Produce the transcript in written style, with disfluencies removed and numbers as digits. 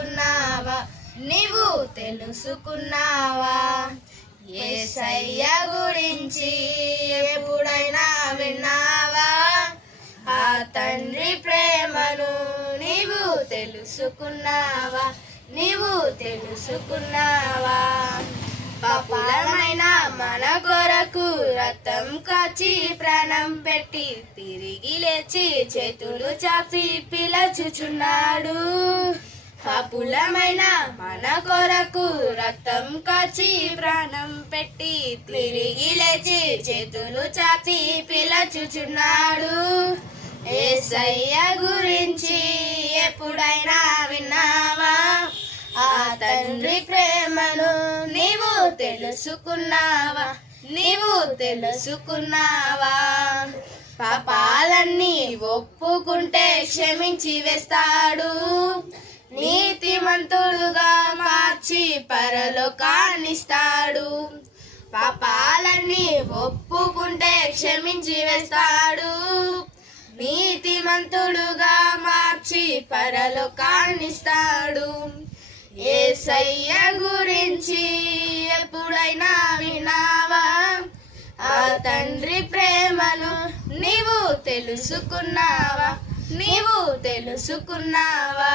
తెలుసుకున్నావా నీవు తెలుసుకున్నావా యేసయ్య గురించి ఎప్పుడైనా విన్నావా ఆ తండ్రి ప్రేమను నీవు తెలుసుకున్నావా నీవు తెలుసుకున్నావా పాపులమైన మన కొరకు రక్తం కాచి ప్రాణం పెట్టి తిరిగి లేచి చేతులు చాచి పిలచుచున్నాడు పాపులమైన మన కొరకు రక్తం కాచి ప్రాణం పెట్టి తిరిగి లేచి చేతులు చాచి పిలచుచున్నాడు యేసయ్య గురించి ఎప్పుడైనా విన్నావా ఆ తండ్రి ప్రేమను నీవు తెలుసుకున్నావా నీవు తెలుసుకున్నావా పాపాలన్నీ ఒప్పుకుంటే క్షమించి వేస్తాడు నీతిమంతుడుగా మార్చి పరలోకాన్నిస్తాడు పాపాలన్నీ ఒప్పుకుంటే క్షమించి వేస్తాడు నీతిమంతుడుగా మార్చి పరలోకాన్నిస్తాడు యేసయ్య గురించి ఎప్పుడైనా విన్నావా ఆ తండ్రి ప్రేమను నీవు తెలుసుకున్నావా నీవు తెలుసుకున్నావా